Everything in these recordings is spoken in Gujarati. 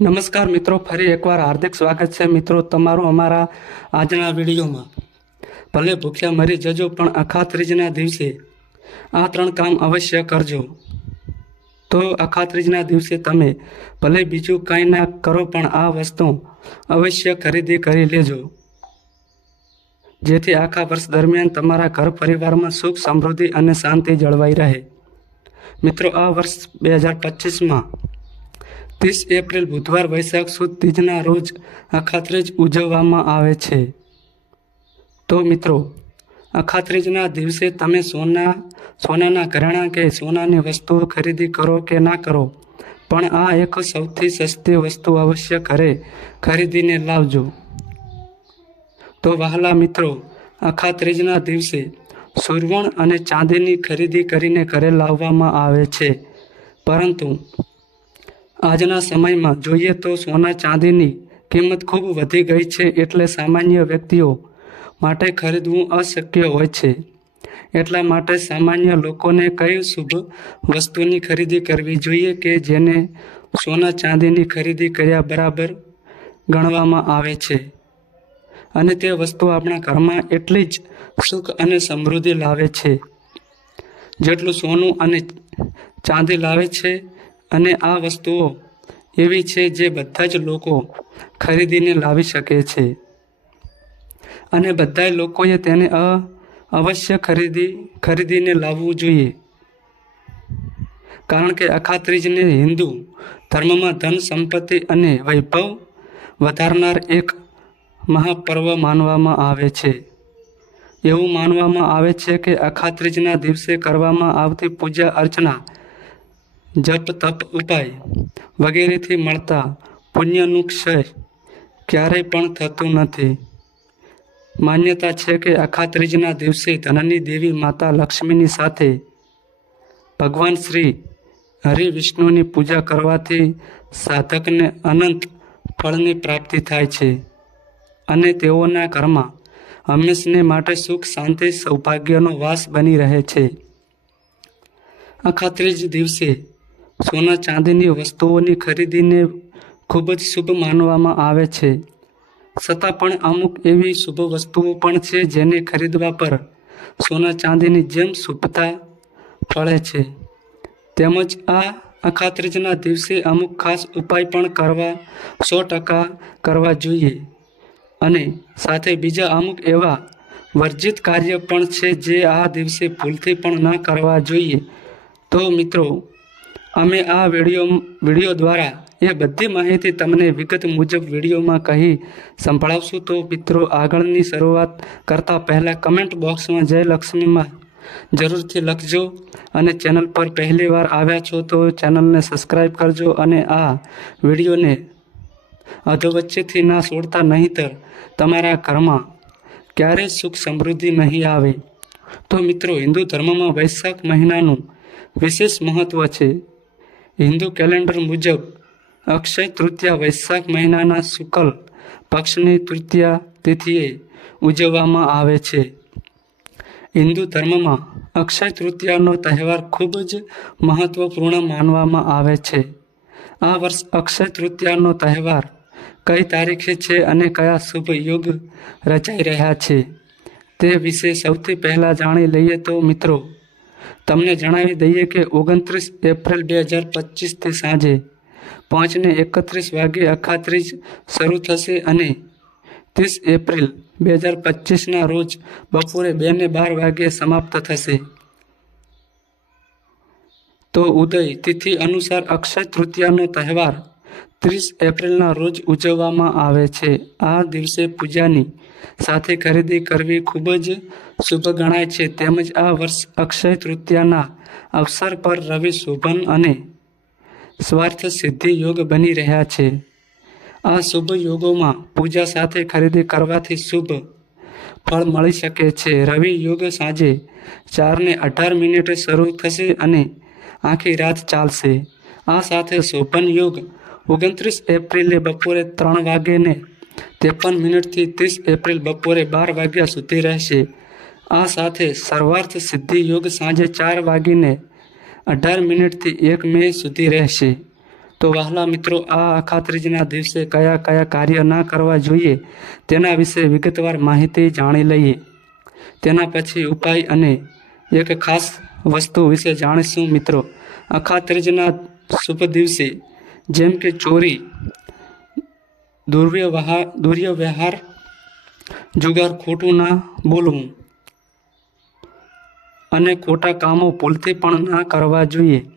નમસ્કાર મિત્રો, ફરી એકવાર હાર્દિક સ્વાગત છે મિત્રો તમારું અમારા આજના વિડીયોમાં. ભલે ભૂખ્યા મરી જજો, પણ અખા ત્રીજના દિવસે આ ત્રણ કામ અવશ્ય કરજો. તો અખા ત્રીજના દિવસે તમે ભલે બીજું કાંઈ ના કરો, પણ આ વસ્તુ અવશ્ય ખરીદી કરી લેજો. જેથી આખા વર્ષ દરમિયાન તમારા ઘર પરિવારમાં સુખ, સમૃદ્ધિ અને શાંતિ જળવાઈ રહે. મિત્રો, આ વર્ષ બે હજાર પચીસમાં ત્રીસ એપ્રિલ બુધવાર વૈશાખ સુદ તીજના રોજ અખાત્રીજ ઉજવવામાં આવે છે. તો મિત્રો અખાત્રીજના દિવસે તમે સોના, સોનાના ઘરેણાં કે સોનાની વસ્તુઓ ખરીદી કરો કે ના કરો, પણ આ એક સૌથી સસ્તી વસ્તુ અવશ્ય ઘરે ખરીદીને લાવજો. તો વહાલા મિત્રો અખાત્રીજના દિવસે સુરવણ અને ચાંદીની ખરીદી કરીને ઘરે લાવવામાં આવે છે. પરંતુ આજના સમયમાં જોઈએ તો સોના ચાંદીની કિંમત ખૂબ વધી ગઈ છે એટલે સામાન્ય વ્યક્તિઓ માટે ખરીદવું અશક્ય હોય છે. એટલા માટે સામાન્ય લોકોને કઈ શુભ વસ્તુની ખરીદી કરવી જોઈએ કે જેને સોના ચાંદીની ખરીદી કર્યા બરાબર ગણવામાં આવે છે? અને તે વસ્તુ આપણા ઘરમાં એટલી જ સુખ અને સમૃદ્ધિ લાવે છે. જેટલું સોનું અને ચાંદી લાવે છે અને આ વસ્તુઓ એવી છે જે બધા જ લોકો ખરીદીને લાવી શકે છે. અને બધા લોકોએ તેને અ, અવશ્ય ખરીદી, ખરીદીને લાવવું જોઈએ. કારણ કે અખાત્રીજને હિન્દુ ધર્મમાં ધન સંપત્તિ અને વૈભવ વધારનાર એક મહાપર્વ માનવામાં આવે છે. એવું માનવામાં આવે છે કે અખાત્રીજના દિવસે કરવામાં આવતી પૂજા અર્ચના જપ, તપ, ઉપાય વગેરેથી મળતા પુણ્યનું ક્ષય ક્યારેય પણ થતું નથી. માન્યતા છે કે અખાત્રીજના દિવસે ધનની દેવી માતા લક્ષ્મીની સાથે ભગવાન શ્રી હરિવિષ્ણુની પૂજા કરવાથી સાધકને અનંત ફળની પ્રાપ્તિ થાય છે અને તેઓના ઘરમાં હંમેશને માટે સુખ, શાંતિ, સૌભાગ્યનો વાસ બની રહે છે. અખાત્રીજ દિવસે સોના ચાંદીની વસ્તુઓની ખરીદીને ખૂબ જ શુભ માનવામાં આવે છે. છતાં પણ અમુક એવી શુભ વસ્તુઓ પણ છે જેને ખરીદવા પર સોના ચાંદીની જેમ શુભતા ફળે છે. તેમજ આ અખાત્રીજના દિવસે અમુક ખાસ ઉપાય પણ કરવા સો ટકા કરવા જોઈએ. અને સાથે બીજા અમુક એવા વર્જિત કાર્ય પણ છે જે આ દિવસે ભૂલથી પણ ન કરવા જોઈએ. તો મિત્રો અમે આ વીડિયો વીડિયો દ્વારા એ બધી માહિતી તમને વિગત મુજબ વિડીયોમાં કહી સંભળાવશું. તો મિત્રો, આગળની શરૂઆત કરતાં પહેલાં કમેન્ટ બોક્સમાં જય લક્ષ્મીમાં જરૂરથી લખજો અને ચેનલ પર પહેલીવાર આવ્યા છો તો ચેનલને સબસ્ક્રાઈબ કરજો અને આ વિડીયોને અધોવચ્ચેથી ના છોડતા નહીંતર તમારા ઘરમાં ક્યારેય સુખ સમૃદ્ધિ નહીં આવે. તો મિત્રો, હિન્દુ ધર્મમાં વૈશાખ મહિનાનું વિશેષ મહત્ત્વ છે. હિન્દુ કેલેન્ડર મુજબ અક્ષય તૃતીયા વૈશાખ મહિનાના શુક્લ પક્ષની તૃતીયા તિથિએ ઉજવવામાં આવે છે. હિન્દુ ધર્મમાં અક્ષય તૃતીયાનો તહેવાર ખૂબ જ મહત્વપૂર્ણ માનવામાં આવે છે. આ વર્ષ અક્ષય તૃતીયાનો તહેવાર કઈ તારીખે છે અને કયા શુભ યુગ રચાઈ રહ્યા છે તે વિશે સૌથી પહેલાં જાણી લઈએ તો મિત્રો તમને જણાવી દઈએ કે ઓગણત્રીસ એપ્રિલ બે હજાર પચીસથી સાંજે પાંચને એકત્રીસ વાગ્યે અખાત્રીજ શરૂ થશે અને ત્રીસ એપ્રિલ બે હજાર પચીસના રોજ બપોરે બે ને બાર વાગ્યે સમાપ્ત થશે. તો ઉદય તિથિ અનુસાર અક્ષય તૃતીયાનો તહેવાર ત્રીસ એપ્રિલના રોજ ઉજવવામાં આવે છે. આ દિવસે પૂજાની સાથે ખરીદી કરવી ખૂબ જ શુભ ગણાય છે. તેમજ આ વર્ષ અક્ષય તૃતીયાના અવસર પર રવિ શોભન અને સ્વાર્થ સિદ્ધિ યોગ બની રહ્યા છે. આ શુભ યોગોમાં પૂજા સાથે ખરીદી કરવાથી શુભ ફળ મળી શકે છે. રવિ યોગ સાંજે ચારને અઢાર મિનિટે શરૂ થશે અને આખી રાત ચાલશે. આ સાથે શોભન યોગ ઓગણત્રીસ એપ્રિલે બપોરે ત્રણ વાગ્યે ત્રેપન મિનિટથી ત્રીસ એપ્રિલ બપોરે બાર વાગ્યા સુધી રહેશે. આ સાથે સર્વાર્થ સિદ્ધિ યોગ સાંજે ચાર વાગીને અઢાર મિનિટથી એક મે સુધી રહેશે. તો વહાલા મિત્રો, આ અખાત્રીજના દિવસે કયા કયા કાર્ય ના કરવા જોઈએ તેના વિશે વિગતવાર માહિતી જાણી લઈએ. તેના પછી ઉપાય અને એક ખાસ વસ્તુ વિશે જાણીશું મિત્રો. અખાત્રીજના શુભ દિવસે જેમ કે ચોરી દુર્વ્યવહાર દુર્વ્યવહાર જુગાર ખોટું ના બોલવું. અને ખોટા કામો ભૂલથી પણ ના કરવા જોઈએ.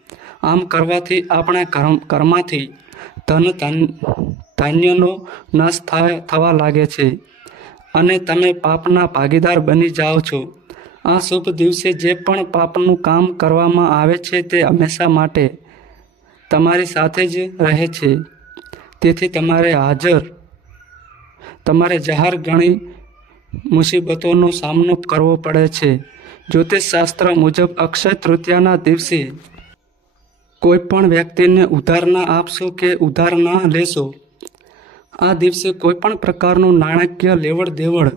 આમ કરવાથી આપણા કર્મ, કર્મમાંથી ધન, ધાન- ધાન્યનો નાશ થાય, થવા લાગે છે. અને તમે પાપના ભાગીદાર બની જાઓ છો. આ શુભ દિવસે જે પણ પાપનું કામ કરવામાં આવે છે તે હંમેશા માટે તમારી સાથે જ રહે છે. તેથી તમારે હાજર, તમારે જાહેર ઘણી મુસીબતોનો સામનો કરવો પડે છે. જ્યોતિષશાસ્ત્ર મુજબ અક્ષય તૃતીયાના દિવસે કોઈ પણ વ્યક્તિને ઉધાર ના આપશો કે ઉધાર ના લેશો? આ દિવસે કોઈ પણ પ્રકારનું નાણાકીય લેવડ દેવડ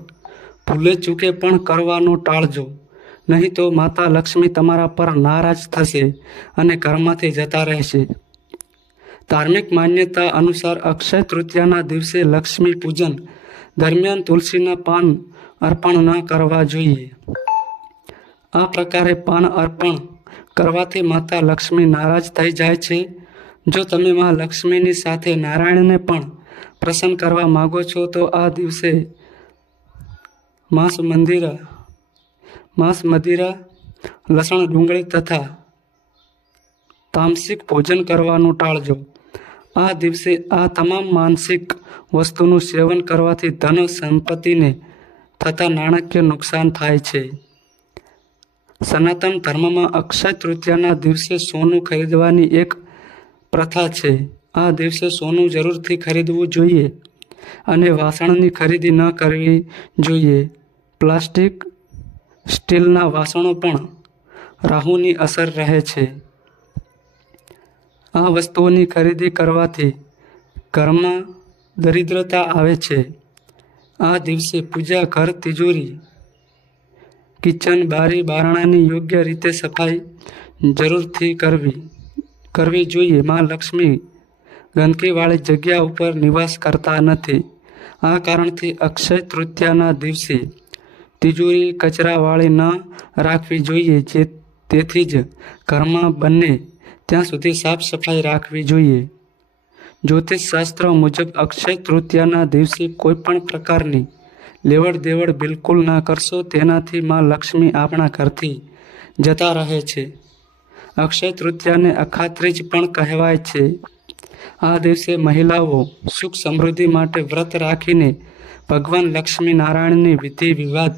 ભૂલે ચૂકે પણ કરવાનું ટાળજો. નહીં તો માતા લક્ષ્મી તમારા પર નારાજ થશે અને ઘરમાંથી જતા રહેશે. ધાર્મિક માન્યતા અનુસાર અક્ષય તૃતીયાના દિવસે લક્ષ્મી પૂજન દરમિયાન તુલસીના પાન અર્પણ ન કરવા જોઈએ. આ પ્રકારે પાન અર્પણ કરવાથી માતા લક્ષ્મી નારાજ થઈ જાય છે. જો તમે માં લક્ષ્મીની સાથે નારાયણને પણ પ્રસન્ન કરવા માગો છો, તો આ દિવસે માંસ મંદિરા, માંસ મદિરા, લસણ ડુંગળી તથા તામસિક ભોજન કરવાનું ટાળજો. આ દિવસે આ તમામ માનસિક વસ્તુનું સેવન કરવાથી ધન સંપત્તિને થતા નાણાકીય નુકસાન થાય છે. સનાતન ધર્મમાં અક્ષય તૃતીયાના દિવસે સોનું ખરીદવાની એક પ્રથા છે. આ દિવસે સોનું જરૂરથી ખરીદવું જોઈએ અને વાસણની ખરીદી ન કરવી જોઈએ. પ્લાસ્ટિક, સ્ટીલના વાસણો પણ રાહુની અસર રહે છે. આ વસ્તુઓની ખરીદી કરવાથી ઘરમાં દરિદ્રતા આવે છે. આ દિવસે પૂજા, ઘર, તિજોરી, કિચન, બારી, બારણાની યોગ્ય રીતે સફાઈ જરૂરથી કરવી કરવી જોઈએ. માં લક્ષ્મી ગંદકીવાળી જગ્યા ઉપર નિવાસ કરતા નથી. આ કારણથી અક્ષય તૃતીયાના દિવસે તિજોરી કચરાવાળી ન રાખવી જોઈએ, જે તેથી જ ઘરમાં બંને ત્યાં સુધી સાફ સફાઈ રાખવી જોઈએ. જ્યોતિષ શાસ્ત્ર મુજબ અક્ષય તૃતીયાના દિવસે કોઈ પણ પ્રકારની લેવડ દેવડ બિલકુલ ના કરશો તેનાથી માં લક્ષ્મી આપણા ઘરથી જતા રહે છે. અક્ષય તૃતીયાને અખાત્રીજ પણ કહેવાય છે. આ દિવસે મહિલાઓ સુખ સમૃદ્ધિ માટે વ્રત રાખીને ભગવાન લક્ષ્મી નારાયણની વિધિ વિવાદ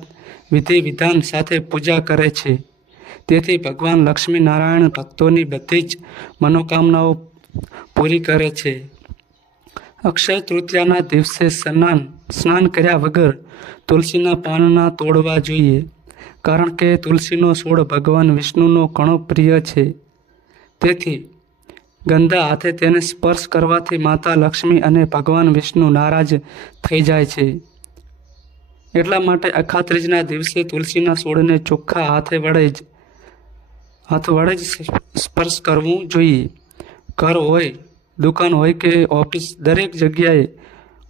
વિધિ વિધાન સાથે પૂજા કરે છે. તેથી ભગવાન લક્ષ્મી નારાયણ ભક્તોની બધી જ મનોકામનાઓ પૂરી કરે છે. અક્ષય તૃતીયાના દિવસે સ્નાન સ્નાન કર્યા વગર તુલસીના પાનના તોડવા જોઈએ, કારણ કે તુલસીનો છોડ ભગવાન વિષ્ણુનો ઘણો પ્રિય છે. તેથી ગંદા હાથે તેને સ્પર્શ કરવાથી માતા લક્ષ્મી અને ભગવાન વિષ્ણુ નારાજ થઈ જાય છે. એટલા માટે અખાત્રીજના દિવસે તુલસીના છોડને ચોખ્ખા હાથે વડે જ હાથ વડે જ સ્પર્શ કરવું જોઈએ. ઘર હોય, દુકાન હોય કે ઓફિસ, દરેક જગ્યાએ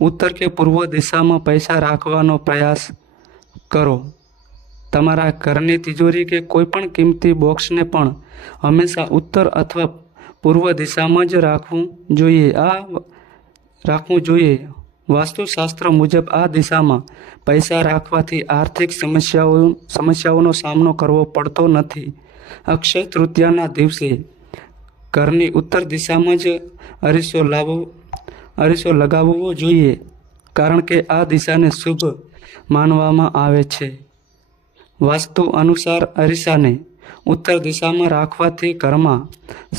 ઉત્તર કે પૂર્વ દિશામાં પૈસા રાખવાનો પ્રયાસ કરો. તમારા ઘરની તિજોરી કે કોઈપણ કિંમતી બોક્સને પણ હંમેશા ઉત્તર અથવા પૂર્વ દિશામાં જ રાખવું જોઈએ. આ રાખવું જોઈએ. વાસ્તુશાસ્ત્ર મુજબ આ દિશામાં પૈસા રાખવાથી આર્થિક સમસ્યાઓ, સમસ્યાઓનો સામનો કરવો પડતો નથી. અક્ષય તૃતીયાના દિવસે ઘરની ઉત્તર દિશામાં જ અરીસો લાવવો અરીસો લગાવવો જોઈએ, કારણ કે આ દિશાને શુભ માનવામાં આવે છે. વાસ્તુ અનુસાર અરીસાને ઉત્તર દિશામાં રાખવાથી ઘરમાં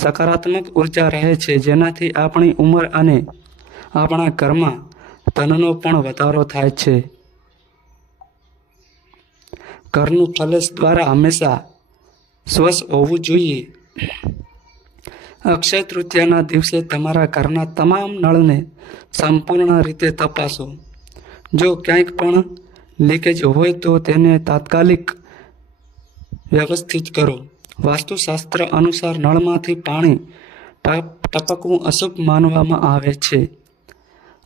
સકારાત્મક ઊર્જા રહે છે, જેનાથી આપણી ઉંમર અને આપણા ઘરમાં ધનનો પણ વધારો થાય છે. ઘરનું ફલસ દ્વારા હંમેશા સ્વસ્થ હોવું જોઈએ. અક્ષય તૃતીયાના દિવસે તમારા ઘરના તમામ નળને સંપૂર્ણ રીતે તપાસો. જો ક્યાંક પણ લીકેજ હોય તો તેને તાત્કાલિક વ્યવસ્થિત કરો. વાસ્તુશાસ્ત્ર અનુસાર નળમાંથી પાણી ટપકવું અશુભ માનવામાં આવે છે.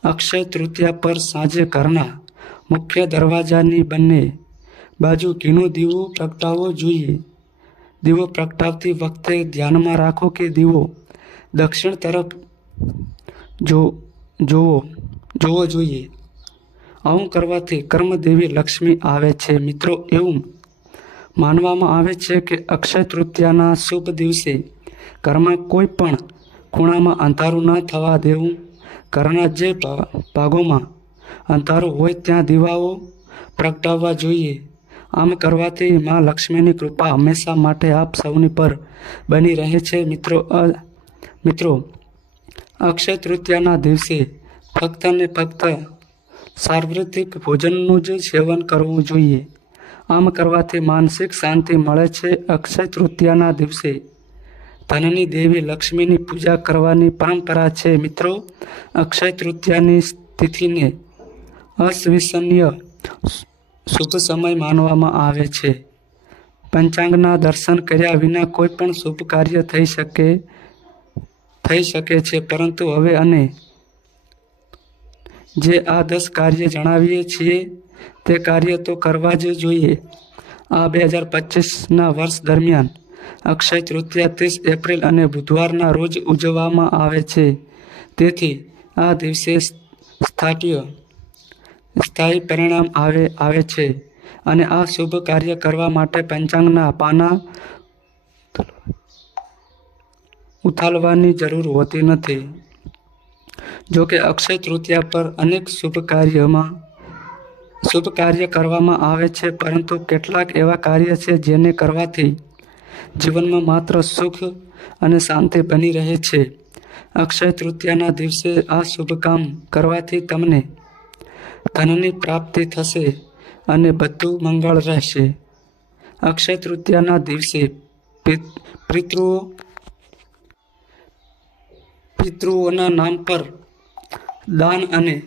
અક્ષય તૃતીયા પર સાંજે ઘરના મુખ્ય દરવાજાની બંને બાજુ ઘીનું દીવો પ્રગટાવવો જોઈએ. દીવો પ્રગટાવતી વખતે ધ્યાનમાં રાખો કે દીવો દક્ષિણ તરફ જો, જોવો જોવો જોઈએ. આવું કરવાથી કર્મદેવી લક્ષ્મી આવે છે. મિત્રો, એવું માનવામાં આવે છે કે અક્ષય તૃતીયાના શુભ દિવસે ઘરમાં કોઈ પણ ખૂણામાં અંધારું ન થવા દેવું. ઘરના જે ભાગોમાં અંધારું હોય ત્યાં દીવાઓ પ્રગટાવવા જોઈએ. આમ કરવાથી મા લક્ષ્મીની કૃપા હંમેશા માટે આપ સૌની પર બની રહે છે. મિત્રો મિત્રો, અક્ષય તૃતીયાના દિવસે ફક્ત ને ફક્ત સાર્વત્રિક ભોજનનું જ સેવન કરવું જોઈએ. આમ કરવાથી માનસિક શાંતિ મળે છે. અક્ષય તૃતીયાના દિવસે ધનની દેવી લક્ષ્મીની પૂજા કરવાની પરંપરા છે. મિત્રો, અક્ષય તૃતીયાની તિથિને અસ્વિસનીય શુભ સમય માનવામાં આવે છે. પંચાંગના દર્શન કર્યા વિના કોઈ પણ શુભ કાર્ય થઈ શકે થઈ શકે છે. પરંતુ હવે અને જે આ દસ કાર્ય જણાવીએ છીએ, તે કાર્ય તો કરવા જ જોઈએ. આ બે હજાર પચીસના વર્ષ દરમિયાન અક્ષય તૃતીયા ત્રીસ એપ્રિલ અને બુધવારના રોજ ઉજવવામાં આવે છે. તેથી આ દિવસે સ્થાપ્ય સ્થાયી પરિણામ આવે આવે છે. અને આ શુભ કાર્ય કરવા માટે પંચાંગના પાના ઉથાલવાની જરૂર હોતી નથી. જો કે અક્ષય તૃતીયા પર અનેક શુભ કાર્યમાં, શુભ કાર્ય કરવામાં આવે છે, પરંતુ કેટલાક એવા કાર્ય છે જેને કરવાથી જીવનમાં માત્ર સુખ અને શાંતિ બની રહે છે. અક્ષય તૃતીયાના દિવસે આ શુભ કામ કરવાથી તમને ધનની પ્રાપ્તિ થશે અને બધું મંગળ રહેશે. અક્ષય તૃતીયાના દિવસે પિતૃઓ, પિતૃઓના નામ પર દાન અને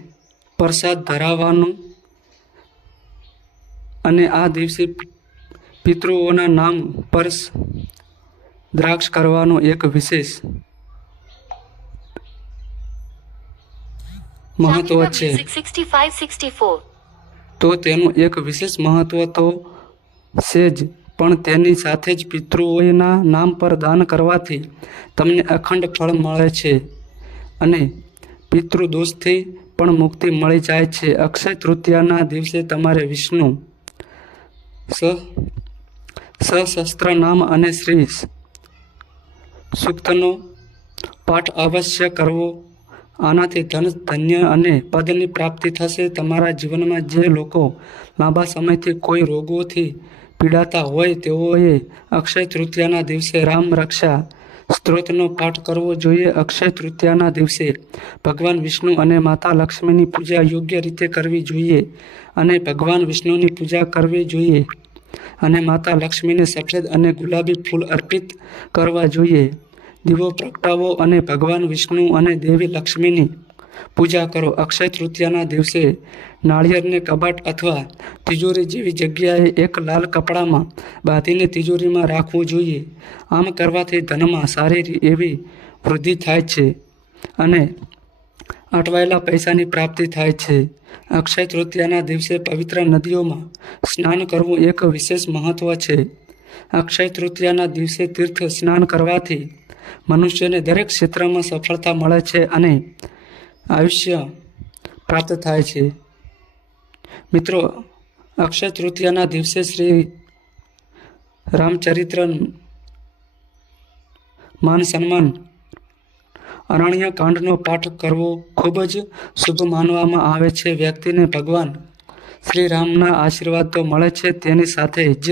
પ્રસાદ ધરાવવાનું અને આ દિવસે પિતૃઓના નામ પર દ્રાક્ષ કરવાનો એક વિશેષ મહત્વ છે Music 6564. તો તેનું એક વિશેષ મહત્વ તો છે જ પણ તેની સાથે જ પિતૃઓના નામ પર દાન કરવાથી તમને અખંડ ફળ મળે છે અને પિતૃદોષથી પણ મુક્તિ મળી જાય છે અક્ષય તૃતીયાના દિવસે તમારે વિષ્ણુ સ સશસ્ત્ર નામ અને શ્રી સૂક્તનો પાઠ અવશ્ય કરવો આનાથી ધન, ધન્ય અને પદની પ્રાપ્તિ થશે. તમારા જીવનમાં જે લોકો લાંબા સમયથી કોઈ રોગોથી પીડાતા હોય, તેઓએ અક્ષય તૃતીયાના દિવસે રામ રક્ષા સ્ત્રોતનો પાઠ કરવો જોઈએ. અક્ષય તૃતીયાના દિવસે ભગવાન વિષ્ણુ અને માતા લક્ષ્મીની પૂજા યોગ્ય રીતે કરવી જોઈએ અને ભગવાન વિષ્ણુની પૂજા કરવી જોઈએ અને માતા લક્ષ્મીને સફેદ અને ગુલાબી ફૂલ અર્પિત કરવા જોઈએ. દીવો પ્રગટાવો અને ભગવાન વિષ્ણુ અને દેવી લક્ષ્મીની પૂજા કરો. અક્ષય તૃતીયાના દિવસે નાળિયેરને કબાટ અથવા તિજોરી જેવી જગ્યાએ એક લાલ કપડામાં બાંધીને તિજોરીમાં રાખવું જોઈએ. આમ કરવાથી ધનમાં સારી એવી વૃદ્ધિ થાય છે અને અટવાયેલા પૈસાની પ્રાપ્તિ થાય છે. અક્ષય તૃતીયાના દિવસે પવિત્ર નદીઓમાં સ્નાન કરવું એક વિશેષ મહત્વ છે. અક્ષય તૃતીયાના દિવસે તીર્થ સ્નાન કરવાથી મનુષ્યને દરેક ક્ષેત્રમાં સફળતા મળે છે અને આયુષ્ય પ્રાપ્ત થાય છે. મિત્રો, અક્ષય તૃતીયાના દિવસે શ્રી રામચરિત્ર માન સન્માન અરણ્ય કાંડનો પાઠ કરવો ખૂબ જ શુભ માનવામાં આવે છે. વ્યક્તિને ભગવાન શ્રી રામના આશીર્વાદ તો મળે છે, તેની સાથે જ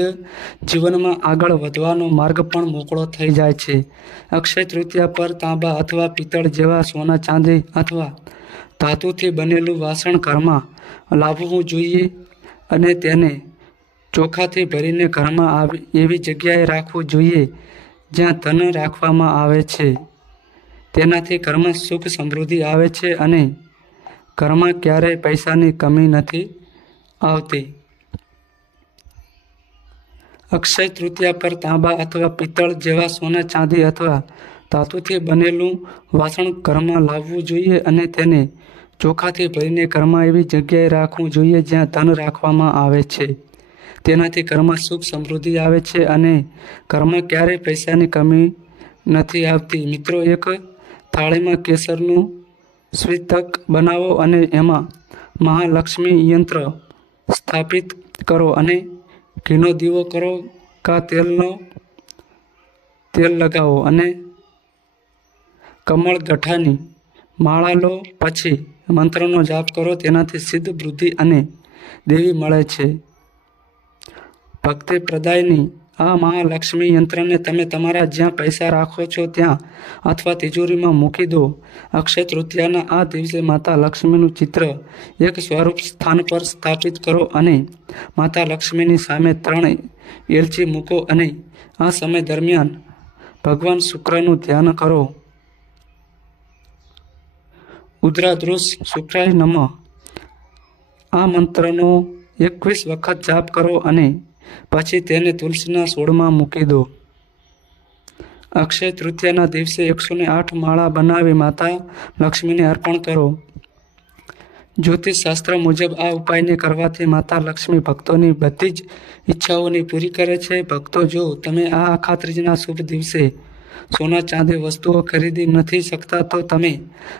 જીવનમાં આગળ વધવાનો માર્ગ પણ મોકળો થઈ જાય છે. અક્ષય તૃતીયા પર તાંબા અથવા પિત્તળ જેવા સોના ચાંદી અથવા ધાતુથી બનેલું વાસણ ઘરમાં લાવવું જોઈએ અને તેને ચોખાથી ભરીને ઘરમાં આવી, એવી જગ્યાએ રાખવું જોઈએ જ્યાં ધન રાખવામાં આવે છે. તેનાથી ઘરમાં સુખ સમૃદ્ધિ આવે છે અને ઘરમાં ક્યારેય પૈસાની કમી નથી. આવતી. અક્ષય તૃતીયા પર તાંબા અથવા પિત્તળ જેવા સોના ચાંદી અથવા ધાતુથી બનેલું વાસણ ઘરમાં લાવવું જોઈએ અને તેને ચોખાથી ભરીને ઘરમાં એવી જગ્યાએ રાખવું જોઈએ જ્યાં ધન રાખવામાં આવે છે. તેનાથી ઘરમાં સુખ સમૃદ્ધિ આવે છે અને ઘરમાં ક્યારેય પૈસાની કમી નથી આવતી. મિત્રો, એક થાળીમાં કેસરનું સ્વિતક બનાવો અને એમાં મહાલક્ષ્મી યંત્ર સ્થાપિત કરો અને ઘીનો દીવો કરો કા તેલનો તેલ લગાવો અને કમળ ગઠાની માળા લો પછી મંત્રનો જાપ કરો. તેનાથી સિદ્ધ વૃદ્ધિ અને દેવી મળે છે. ભક્તિ પ્રદાયની આ મહાલક્ષ્મી યંત્રને તમે તમારા જ્યાં પૈસા રાખો છો ત્યાં અથવા તિજોરીમાં મૂકી દો. અક્ષય તૃતીયાના આ દિવસે માતા લક્ષ્મીનું ચિત્ર એક સ્વરૂપ સ્થાન પર સ્થાપિત કરો અને માતા લક્ષ્મીની સામે ત્રણ એલચી મૂકો અને આ સમય દરમિયાન ભગવાન શુક્રનું ધ્યાન કરો. ઉદ્રાદૃશ શુક્રાય નમઃ. આ મંત્રનો એકવીસ વખત જાપ કરો અને પછી તેને તુલસીના છોડમાં મૂકી દો. અક્ષય તૃતીયાના દિવસે એકસો આઠ માળા બનાવી માતા લક્ષ્મીને અર્પણ કરો. જ્યોતિષ શાસ્ત્ર મુજબ આ ઉપાયને કરવાથી માતા લક્ષ્મી ભક્તોની બધી જ ઈચ્છાઓની પૂરી કરે છે. ભક્તો, જો તમે આ અખાત્રીજના શુભ દિવસે સોના ચાંદી વસ્તુઓ ખરીદી નથી શકતા, તો તમે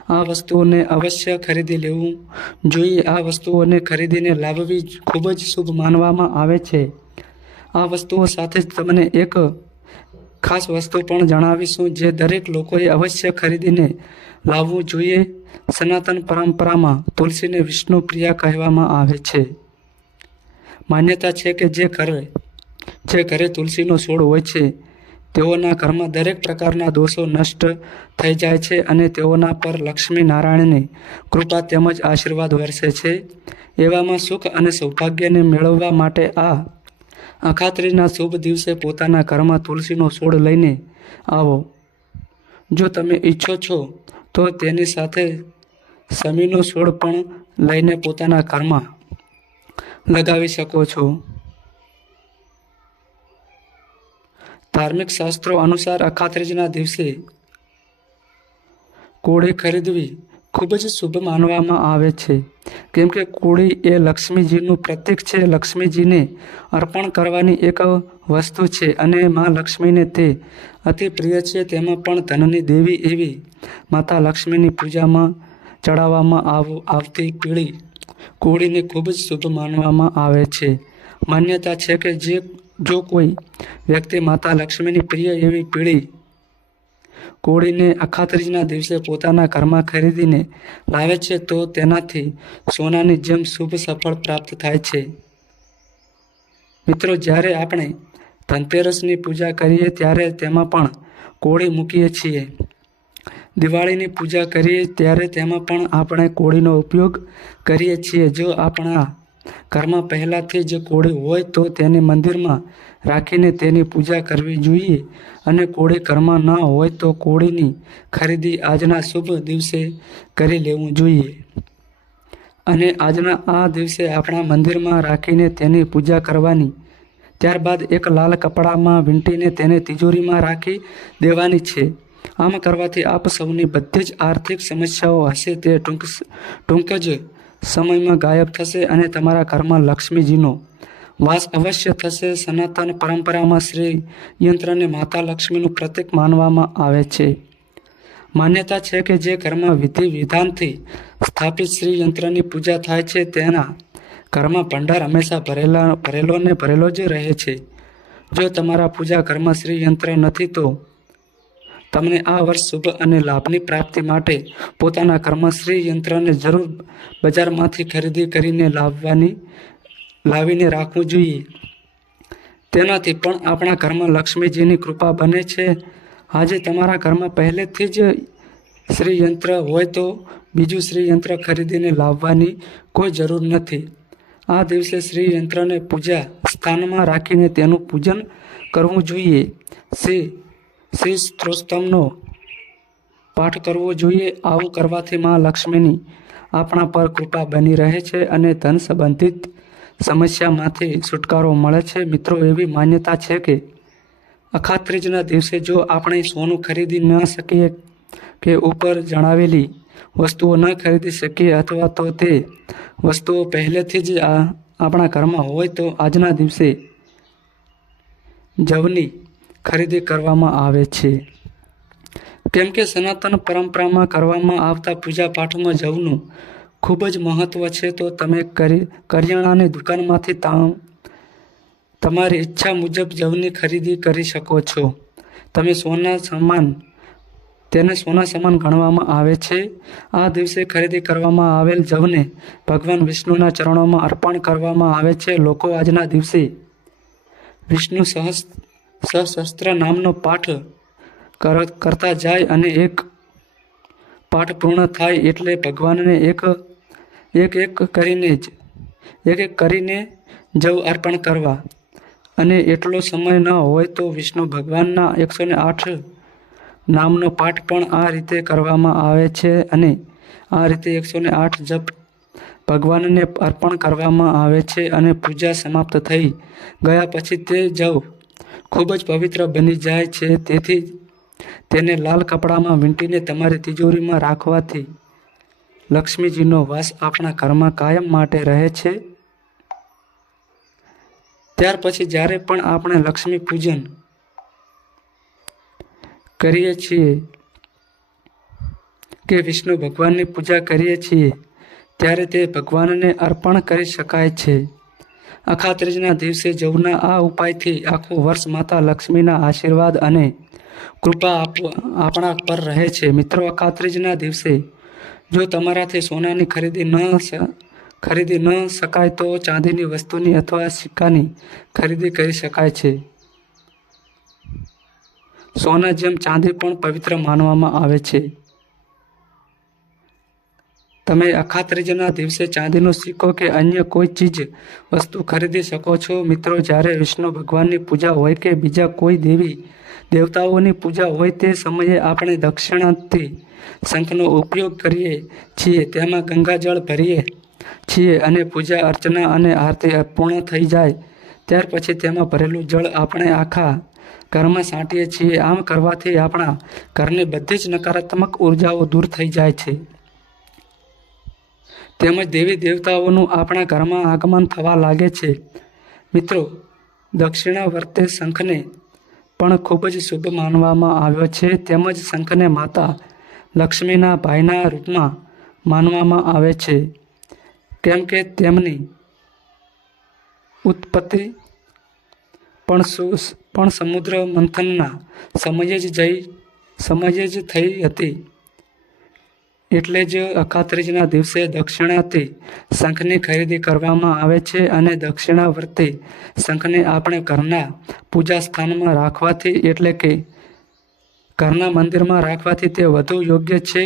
આ વસ્તુઓને અવશ્ય ખરીદી લેવું જોઈએ. આ વસ્તુઓને ખરીદીને લાવવી ખૂબ જ શુભ માનવામાં આવે છે. આ વસ્તુઓ સાથે જ તમને એક ખાસ વસ્તુ પણ જણાવીશું જે દરેક લોકોએ અવશ્ય ખરીદીને લાવવું જોઈએ. સનાતન પરંપરામાં તુલસીને વિષ્ણુ પ્રિયા કહેવામાં આવે છે. માન્યતા છે કે જે ઘરે જે ઘરે તુલસીનો છોડ હોય છે તેઓના ઘરમાં દરેક પ્રકારના દોષો નષ્ટ થઈ જાય છે અને તેઓના પર લક્ષ્મી નારાયણની કૃપા તેમજ આશીર્વાદ વરસે છે. એવામાં સુખ અને સૌભાગ્યને મેળવવા માટે આ અખાત્રીના શુભ દિવસે પોતાના ઘરમાં તુલસીનો છોડ લઈને આવો. જો તમે ઈચ્છો છો, તો તેની સાથે સમીનો છોડ પણ લઈને પોતાના ઘરમાં લગાવી શકો છો. ધાર્મિક શાસ્ત્રો અનુસાર અખાત્રીજના દિવસે કોળી ખરીદવી ખૂબ જ શુભ માનવામાં આવે છે. કેમ કે કોળી એ લક્ષ્મીજીનું પ્રતીક છે. લક્ષ્મીજીને અર્પણ કરવાની એક વસ્તુ છે અને માં લક્ષ્મીને તે અતિ પ્રિય છે. તેમાં પણ ધનની દેવી એવી માતા લક્ષ્મીની પૂજામાં ચડાવવામાં આવ, આવતી પીળી કોળીને ખૂબ જ શુભ માનવામાં આવે છે. માન્યતા છે કે જે, જો કોઈ વ્યક્તિ માતા લક્ષ્મીની પ્રિય એવી પીળી કોળીને અખાત્રીજના દિવસે પોતાના ઘરમાં ખરીદીને લાવે છે તો તેનાથી સોનાની જેમ શુભ સફળ પ્રાપ્ત થાય છે. મિત્રો, જ્યારે આપણે ધનતેરસની પૂજા કરીએ ત્યારે તેમાં પણ કોળી મૂકીએ છીએ. દિવાળીની પૂજા કરીએ ત્યારે તેમાં પણ આપણે કોળીનો ઉપયોગ કરીએ છીએ. જો આપણા ઘરમાં પહેલાંથી જ કોળી હોય તો તેને મંદિરમાં રાખીને તેની પૂજા કરવી જોઈએ. અને કોળી ઘરમાં ન હોય તો કોળીની ખરીદી આજના શુભ દિવસે કરી લેવું જોઈએ. અને આજના આ દિવસે આપણા મંદિરમાં રાખીને તેની પૂજા કરવાની. ત્યારબાદ એક લાલ કપડામાં વીંટીને તેને તિજોરીમાં રાખી દેવાની છે. આમ કરવાથી આપ સૌની બધી જ આર્થિક સમસ્યાઓ હશે તે ટૂંક ટૂંક જ સમયમાં ગાયબ થશે અને તમારા ઘરમાં લક્ષ્મીજીનો વાસ અવશ્ય થશે. સનાતન પરંપરામાં શ્રી યંત્રને માતા લક્ષ્મીનું પ્રતીક માનવામાં આવે છે. માન્યતા છે કે જે ઘરમાં વિધિ વિધાનથી સ્થાપિત શ્રી યંત્રની પૂજા થાય છે, તેના ઘરમાં ભંડાર હંમેશા ભરેલા, ભરેલો ને ભરેલો જ રહે છે. જો તમારા પૂજા ઘરમાં શ્રી યંત્ર નથી, તો તમને આ વર્ષ શુભ અને લાભની પ્રાપ્તિ માટે પોતાના ઘરમાં શ્રી યંત્રને જરૂર બજારમાંથી ખરીદી કરીને લાવવાની, લાવીને રાખવું જોઈએ. તેનાથી પણ આપણા ઘરમાં લક્ષ્મીજીની કૃપા બને છે. આજે તમારા ઘરમાં પહેલેથી જ શ્રી યંત્ર હોય તો બીજું શ્રી યંત્ર ખરીદીને લાવવાની કોઈ જરૂર નથી. આ દિવસે શ્રી યંત્રને પૂજા સ્થાનમાં રાખીને તેનું પૂજન કરવું જોઈએ. શ્રી શ્રી સ્ત્રોસ્તમનો પાઠ કરવો જોઈએ. આવું કરવાથી માં લક્ષ્મીની આપણા પર કૃપા બની રહે છે અને ધન સંબંધિત સમસ્યામાંથી છુટકારો મળે છે. મિત્રો, એવી માન્યતા છે કે અખાત્રીજના દિવસે જો આપણે સોનું ખરીદી ન શકીએ કે ઉપર જણાવેલી વસ્તુઓ ન ખરીદી શકીએ અથવા તો તે વસ્તુઓ પહેલેથી જ આ આપણા ઘરમાં હોય તો આજના દિવસે જવની ખરીદી કરવામાં આવે છે. કેમ કે સનાતન પરંપરામાં કરવામાં આવતા પૂજા પાઠમાં જવનું ખૂબ જ મહત્વ છે, તો તમે કરી, કરિયાણાની દુકાનમાંથી તમારી ઈચ્છા મુજબ જવની ખરીદી કરી શકો છો. તમે સોના સમાન, તેને સોના સમાન ગણવામાં આવે છે. આ દિવસે ખરીદી કરવામાં આવેલ જવને ભગવાન વિષ્ણુના ચરણોમાં અર્પણ કરવામાં આવે છે. લોકો આજના દિવસે વિષ્ણુ સહસ્ સહસ્ત્ર નામનો પાઠ કર- કરતા જાય અને એક પાઠ પૂર્ણ થાય એટલે ભગવાનને એક એક એક કરીને જ, એક એક કરીને જવ અર્પણ કરવા. અને એટલો સમય ન હોય તો વિષ્ણુ ભગવાનના એકસો ને આઠ નામનો પાઠ પણ આ રીતે કરવામાં આવે છે અને આ રીતે એકસો ને આઠ જપ ભગવાનને અર્પણ કરવામાં આવે છે અને પૂજા સમાપ્ત થઈ. ગયા પછી તે જવ ખૂબ જ પવિત્ર બની જાય છે. તેથી તેને લાલ કપડામાં વીંટીને તમારી તિજોરીમાં રાખવાથી લક્ષ્મીજીનો વાસ આપણા ઘરમાં કાયમ માટે રહે છે. ત્યાર પછી જ્યારે પણ આપણે લક્ષ્મી પૂજન કરીએ છીએ કે વિષ્ણુ ભગવાનની પૂજા કરીએ છીએ, ત્યારે તે ભગવાનને અર્પણ કરી શકાય છે. અખાત્રીજના દિવસે જવના આ ઉપાયથી આખું વર્ષ માતા લક્ષ્મીના આશીર્વાદ અને કૃપા આપ- આપણા પર રહે છે. મિત્રો, અખાત્રીજના દિવસે જો તમારાથી સોનાની ખરીદી ન ખરીદી ન શકાય તો ચાંદીની વસ્તુની અથવા સિક્કાની ખરીદી કરી શકાય છે. સોના જેમ ચાંદી પણ પવિત્ર માનવામાં આવે છે. તમે અખાત્રીજના દિવસે ચાંદીનો સિક્કો કે અન્ય કોઈ ચીજ, વસ્તુ ખરીદી શકો છો? મિત્રો, જ્યારે વિષ્ણુ ભગવાનની પૂજા હોય કે બીજા કોઈ દેવી, દેવતાઓની પૂજા હોય તે સમયે આપણે દક્ષિણાથી શંખનો ઉપયોગ કરીએ છીએ. તેમાં ગંગાજળ ભરીએ છીએ અને પૂજા, અર્ચના અને આરતી પૂર્ણ થઈ જાય. ત્યાર પછી તેમાં ભરેલું જળ આપણે આખા ઘરમાં સાંટીએ છીએ. આમ કરવાથી આપણા ઘરની બધી જ નકારાત્મક ઉર્જાઓ દૂર થઈ જાય છે. તેમજ દેવી દેવતાઓનું આપણા ઘરમાં આગમન થવા લાગે છે. મિત્રો, દક્ષિણાવર્તે શંખને પણ ખૂબ જ શુભ માનવામાં આવ્યો છે. તેમજ શંખને માતા લક્ષ્મીના ભાઈના રૂપમાં માનવામાં આવે છે. કેમ કે તેમની ઉત્પત્તિ પણ સુ- પણ સમુદ્ર મંથનના સમયે જ જઈ, સમયે જ થઈ હતી. એટલે જ અખાત્રીજના દિવસે દક્ષિણાથી શંખની ખરીદી કરવામાં આવે છે અને દક્ષિણાવર્તી શંખને આપણે ઘરના પૂજા સ્થાનમાં રાખવાથી એટલે કે ઘરના મંદિરમાં રાખવાથી તે વધુ યોગ્ય છે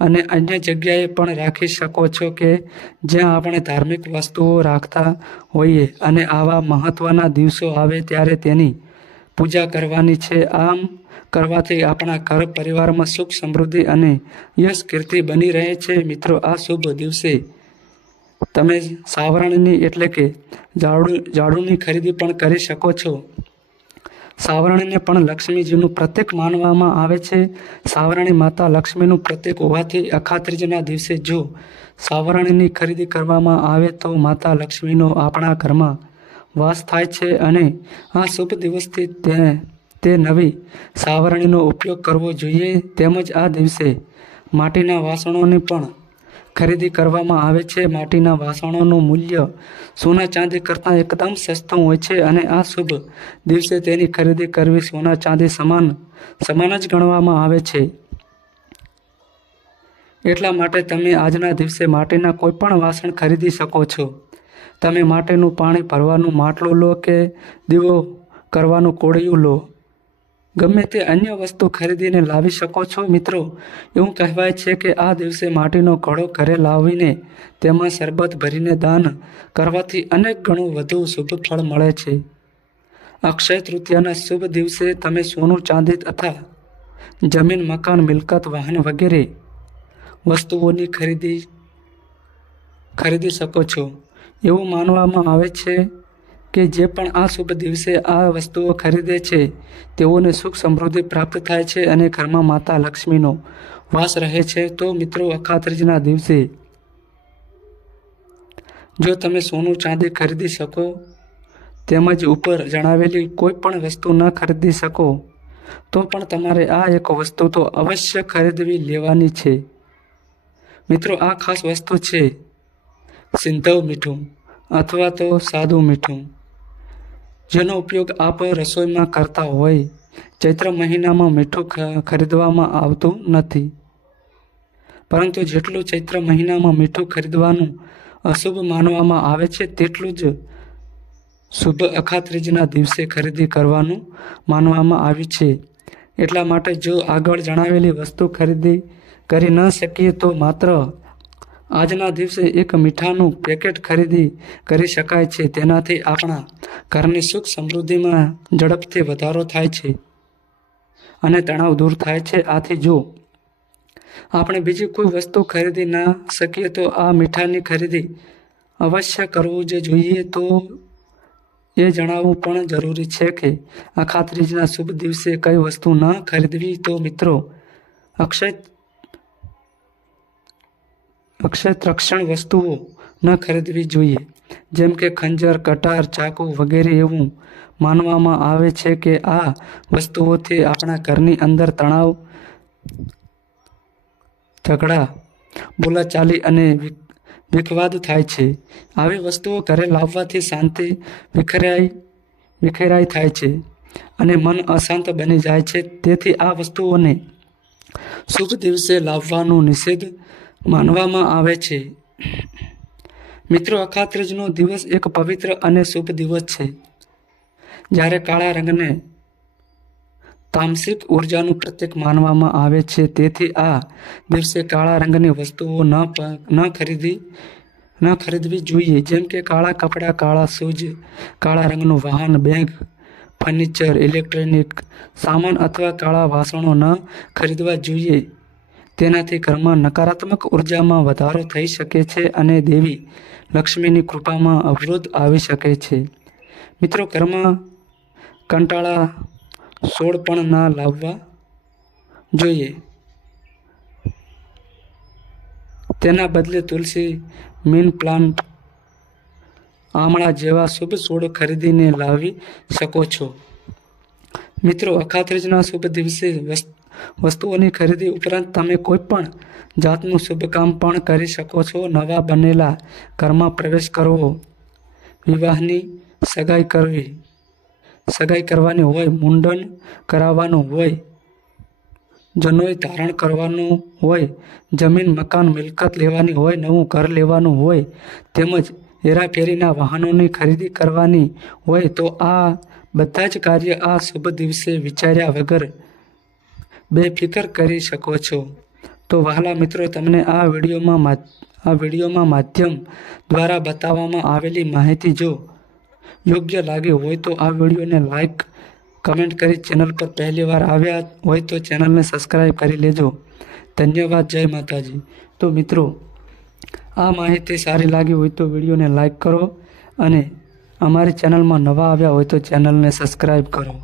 અને અન્ય જગ્યાએ પણ રાખી શકો છો કે જ્યાં આપણે ધાર્મિક વસ્તુઓ રાખતા હોઈએ અને આવા મહત્ત્વના દિવસો આવે ત્યારે તેની પૂજા કરવાની છે. આમ કરવાથી આપણા ઘર પરિવારમાં સુખ, સમૃદ્ધિ અને યશ કીર્તિ બની રહે છે. મિત્રો, આ શુભ દિવસે તમે સાવરણની એટલે કે ઝાડુ ઝાડુની ખરીદી પણ કરી શકો છો. સાવરણીને પણ લક્ષ્મીજીનું પ્રતીક માનવામાં આવે છે. સાવરણી માતા લક્ષ્મીનું પ્રતીક હોવાથી અખાત્રીજના દિવસે જો સાવરણીની ખરીદી કરવામાં આવે તો માતા લક્ષ્મીનો આપણા ઘરમાં વાસ થાય છે અને આ શુભ દિવસથી તેને તે નવી સાવરણીનો ઉપયોગ કરવો જોઈએ તેમજ આ દિવસે માટીના વાસણોની પણ ખરીદી કરવામાં આવે છે. માટીના વાસણોનું મૂલ્ય સોના ચાંદી કરતાં એકદમ સસ્તું હોય છે અને આ શુભ દિવસે તેની ખરીદી કરવી સોના ચાંદી સમાન સમાન જ ગણવામાં આવે છે. એટલા માટે તમે આજના દિવસે માટીના કોઈપણ વાસણ ખરીદી શકો છો. તમે માટીનું પાણી ભરવાનું માટલું લો કે દીવો કરવાનું કોળિયું લો. ગમે તે અન્ય વસ્તુ ખરીદીને લાવી શકો છો મિત્રો. એવું કહેવાય છે કે આ દિવસે માટીનો ઘડો ઘરે લાવીને તેમાં શરબત ભરીને દાન કરવાથી અનેક ગણું વધુ શુભ ફળ મળે છે. અક્ષય તૃતીયાના શુભ દિવસે તમે સોનું ચાંદી તથા જમીન, મકાન, મિલકત, વાહન વગેરે વસ્તુઓની ખરીદી ખરીદી શકો છો. એવું માનવામાં આવે છે કે જે પણ આ શુભ દિવસે આ વસ્તુઓ ખરીદે છે, તેઓને સુખ સમૃદ્ધિ પ્રાપ્ત થાય છે અને ઘરમાં માતા લક્ષ્મીનો વાસ રહે છે. તો મિત્રો, અખાત્રીજના દિવસે જો તમે સોનું ચાંદી ખરીદી શકો, તેમજ ઉપર જણાવેલી કોઈ પણ વસ્તુ ન ખરીદી શકો, તો પણ તમારે આ એક વસ્તુ તો અવશ્ય ખરીદવી લેવાની છે. મિત્રો, આ ખાસ વસ્તુ છે સિંધવ મીઠું. અથવા તો સાદું મીઠું. જેનો ઉપયોગ આપ રસોઈમાં કરતા હોય, ચૈત્ર મહિનામાં મીઠું ખરીદવામાં આવતું નથી. પરંતુ જેટલું ચૈત્ર મહિનામાં મીઠું ખરીદવાનું અશુભ માનવામાં આવે છે, તેટલું જ શુભ અખાત્રીજના દિવસે ખરીદી કરવાનું માનવામાં આવ્યું છે. એટલા માટે જો આગળ જણાવેલી વસ્તુ ખરીદી કરી ન શકીએ, તો માત્ર આજના દિવસે એક મીઠાનું પેકેટ ખરીદી કરી શકાય છે. તેનાથી આપણા ઘરની સુખ સમૃદ્ધિમાં ઝડપથી વધારો થાય છે અને તણાવ દૂર થાય છે. આથી જો આપણે બીજી કોઈ વસ્તુ ખરીદી ના શકીએ, તો આ મીઠાની ખરીદી અવશ્ય કરવું જે જોઈએ. તો એ જણાવવું પણ જરૂરી છે કે આ ખાત્રીજના શુભ દિવસે કઈ વસ્તુ ન ખરીદવી. તો મિત્રો અક્ષય અક્ષય રક્ષણ વસ્તુઓ ન ખરીદવી જોઈએ. જેમ કે ખંજર, કટાર, ચાકુ વગેરે એવું માનવામાં આવે છે કે આ વસ્તુઓથી આપણા ઘરની અંદર તણાવ, ઝઘડા, બોલાચાલી અને વિખવાદ થાય છે. આવી વસ્તુઓ ઘરે લાવવાથી શાંતિ વિખરાઈ વિખેરાઈ થાય છે અને મન અશાંત બની જાય છે. તેથી આ વસ્તુઓને શુભ દિવસે લાવવાનું નિષેધ માનવામાં આવે છે. મિત્રો, અખાત્રીજનો દિવસ એક પવિત્ર અને શુભ દિવસ છે. જ્યારે કાળા રંગને તામસિક ઉર્જાનું પ્રતીક માનવામાં આવે છે, તેથી આ દિવસે કાળા રંગની વસ્તુઓ ન ન ખરીદી, ન ખરીદવી જોઈએ. જેમ કે કાળા કપડાં, કાળા શૂઝ, કાળા રંગનું વાહન, બેગ, ફર્નિચર, ઇલેક્ટ્રોનિક સામાન અથવા કાળા વાસણો ન ખરીદવા જોઈએ. તેનાથી ઘરમાં નકારાત્મક ઉર્જામાં વધારો થઈ શકે છે અને દેવી લક્ષ્મીની કૃપામાં અવરોધ આવી શકે છે. મિત્રો, ઘરમાં કંટાળા સોળ પણ ના લાવવા જોઈએ. તેના બદલે તુલસી મીન પ્લાન્ટ આમળા જેવા શુભ છોડ ખરીદીને લાવી શકો છો. મિત્રો, અખાત્રીજના શુભ દિવસે વસ- વસ્તુઓની ખરીદી ઉપરાંત તમે કોઈ પણ જાતનું શુભ કામ પણ કરી શકો છો. નવા બનેલા ઘરમાં પ્રવેશ કરવો, વિવાહની સગાઈ કરવી, સગાઈ કરવાની હોય, મુંડન કરાવવાનું હોય જનોય ધારણ કરવાનું હોય, જમીન, મકાન, મિલકત લેવાની હોય, નવું ઘર લેવાનું હોય, તેમજ હેરાફેરીના વાહનોની ખરીદી કરવાની હોય, તો આ બધા જ કાર્ય આ શુભ દિવસે વિચાર્યા વગર બેફિકર કરી શકો છો. તો વહાલા મિત્રો, તમને આ વિડીયોમાં આ વિડીયોમાં માધ્યમ દ્વારા બતાવવામાં આવેલી માહિતી જો યોગ્ય લાગી હોય તો આ વિડીયોને લાઈક, કમેન્ટ કરી ચેનલ પર પહેલી વાર આવ્યા હોય તો ચેનલને સબસ્ક્રાઈબ કરી લેજો. ધન્યવાદ, જય માતાજી. તો મિત્રો, આ માહિતી સારી લાગી હોય તો વિડીયોને લાઈક કરો અને અમારી ચેનલમાં નવા આવ્યા હોય તો ચેનલને સબસ્ક્રાઈબ કરો.